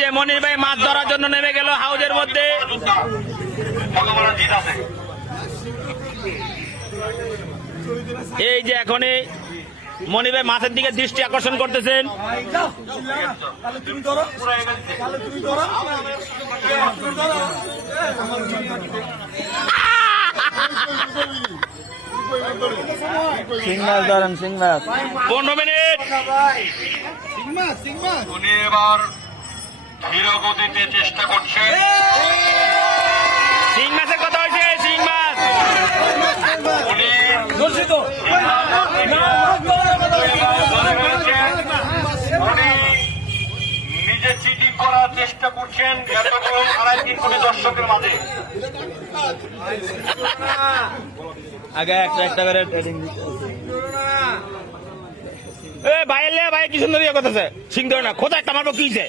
যে মনির ভাই মাছ ধরার জন্য নেমে গেল হাউজের মধ্যে। এই যে এখনই মনির ভাই মাছের দিকে দৃষ্টি আকর্ষণ করতেছেন। শিং মাছ ধরেন, শিং মাছ। 15 মিনিট। উনি এবার ধীর গতিতে চেষ্টা করছেন। শিং মাছের কথা হয়েছে, শিং মাছ। উনি উনি নিজে চিটিং করার চেষ্টা করছেন এতগুলো 2.5-3 কোটি দর্শকের মাঝে। আগে একটা করে ট্রেডিং দিতে হবে। এ ভাই এলে ভাই কি সুন্দর ইয়ে করতেছে। সিং ধরে না খোঁজা একটা মারবো কি হইছে?